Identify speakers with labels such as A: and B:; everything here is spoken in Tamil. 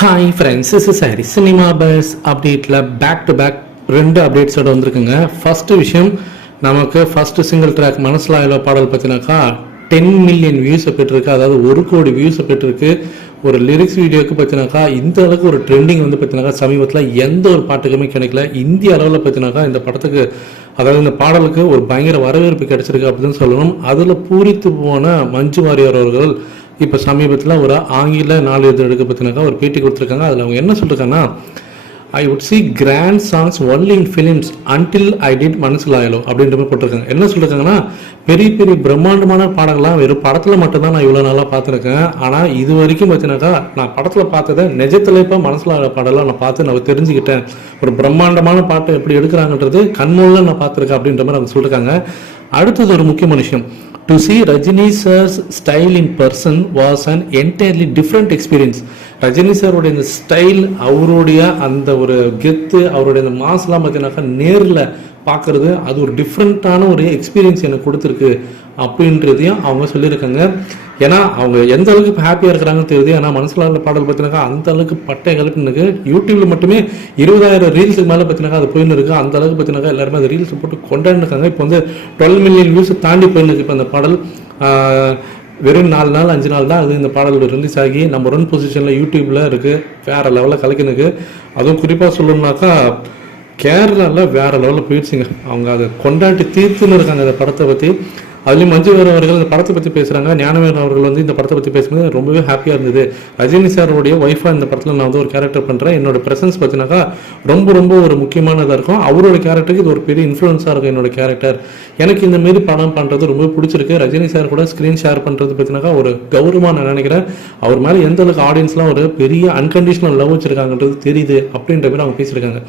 A: Hi friends is sorry cinema buzz அப்டேட்டில் பேக் டு பேக் ரெண்டு அப்டேட்ஸோட வந்திருக்குங்க. ஃபஸ்ட்டு விஷயம் நமக்கு ஃபஸ்ட்டு சிங்கிள் ட்ராக் மனசிலாயில பாடல் பார்த்தினாக்கா டென் மில்லியன் வியூஸை பெற்றிருக்கு. அதாவது ஒரு கோடி வியூஸை பெற்றிருக்கு. ஒரு லிரிக்ஸ் வீடியோக்கு பார்த்தினாக்கா இந்த அளவுக்கு ஒரு ட்ரெண்டிங் வந்து பார்த்தினாக்கா சமீபத்தில் எந்த ஒரு பாட்டுக்குமே கிடைக்கல. இந்திய அளவில் பார்த்தினாக்கா இந்த படத்துக்கு அதாவது இந்த பாடலுக்கு ஒரு பயங்கர வரவேற்பு கிடைச்சிருக்கு அப்படின்னு சொல்லணும். அதில் பூரித்து போன மஞ்சு வாரியர் அவர்கள் இப்போ சமீபத்தில் ஒரு ஆங்கில நாளிதழுக்கு பார்த்தினாக்கா ஒரு பேட்டி கொடுத்துருக்காங்க. அதில் அவங்க என்ன சொல்லிருக்காங்கன்னா I would see grand songs only in films until I did மனசிலாயலோ அப்படின்ற மாதிரி போட்டிருக்காங்க. என்ன சொல்லியிருக்காங்கன்னா பெரிய பெரிய பிரம்மாண்டமான பாடங்கள்லாம் வெறும் படத்தில் மட்டும்தான் நான் இவ்வளோ நாளாக பார்த்துருக்கேன். ஆனால் இது வரைக்கும் பார்த்தீங்கன்னாக்கா நான் படத்தில் பார்த்ததை நிஜத்தில் இப்போ மனசில் ஆகிற பாடலாம் நான் பார்த்து நான் தெரிஞ்சுக்கிட்டேன். ஒரு பிரம்மாண்டமான பாட்டை எப்படி எடுக்கிறாங்கன்றது கண்மூலில் நான் பார்த்துருக்கேன் அப்படின்ற மாதிரி அவங்க சொல்லியிருக்காங்க அடுத்தது ஒரு முக்கியமான விஷயம். To see Rajini sir's style in person was an entirely different experience Rajini சாருடைய இந்த ஸ்டைல் அவருடைய அந்த ஒரு கெத்து அவருடைய அந்த மாஸ்லாம் பார்த்தீங்கன்னாக்கா நேரில் பார்க்குறது அது ஒரு டிஃப்ரெண்ட்டான ஒரு எக்ஸ்பீரியன்ஸ் எனக்கு கொடுத்துருக்கு அப்படின்றதையும் அவங்க சொல்லியிருக்காங்க. ஏன்னா அவங்க எந்த அளவுக்கு இப்போ ஹாப்பியாக இருக்கிறாங்கன்னு தெரியுது. ஆனால் மனசில் பாடல் பார்த்தினாக்கா அந்த அளவுக்கு பட்டை கலப்புனுக்கு யூடியூப்ல மட்டுமே இருபதாயிரம் ரீல்ஸுக்கு மேலே பார்த்தினாக்கா அது போயின்னு இருக்குது அந்த அளவுக்கு பார்த்தினாக்கா எல்லாருமே அந்த ரீல்ஸ் போட்டு கொண்டாடிருக்காங்க இப்போ வந்து டுவெல் மில்லியன் வியூஸ் தாண்டி போயிருக்கு இப்போ அந்த பாடல் வெறும் நாலு நாள் அஞ்சு நாள் தான் அது இந்த பாடல் ரிலீஸ் ஆகி நம்பர் ஒன் பொசிஷனில் யூடியூப்பில் இருக்குது வேறு லெவலில் கலக்கினுக்கு அதுவும் குறிப்பாக சொல்லணும்னாக்கா கேரளாவில் வேற லெவலில் போயிடுச்சுங்க. அவங்க அதை கொண்டாட்டி தீர்த்துன்னு இருக்காங்க அந்த படத்தை பற்றி அதுலேயும் மஞ்சு வாரியர் அவர்கள் இந்த படத்தை பற்றி பேசுகிறாங்க ஞானவேன் அவர்கள் வந்து இந்த படத்தை பற்றி பேசும்போது ரொம்பவே ஹாப்பியாக இருந்தது. ரஜினி சாரோடைய ஒய்ஃபாக இந்த படத்தில் நான் வந்து ஒரு கேரக்டர் பண்ணுறேன் என்னோட ப்ரெசன்ஸ் பார்த்தினாக்கா ரொம்ப ரொம்ப ஒரு முக்கியமானதாக இருக்கும். அவரோட கேரக்டருக்கு இது ஒரு பெரிய இன்ஃப்ளூயன்ஸாக இருக்கும் என்னோட கேரக்டர் எனக்கு இந்த மாரி படம் பண்ணுறது ரொம்ப பிடிச்சிருக்கு. ரஜினி சார் கூட ஸ்க்ரீன் ஷேர் பண்ணுறது பார்த்தினாக்கா ஒரு கௌரவமாக நான் நினைக்கிறேன். அவர் மேலே எந்த அளவுக்கு ஆடியன்ஸ்லாம் ஒரு பெரிய அன்கண்டிஷனல் லவ் வச்சிருக்காங்கன்றது தெரியுது அப்படின்ற மாதிரி அவங்க பேசியிருக்காங்க.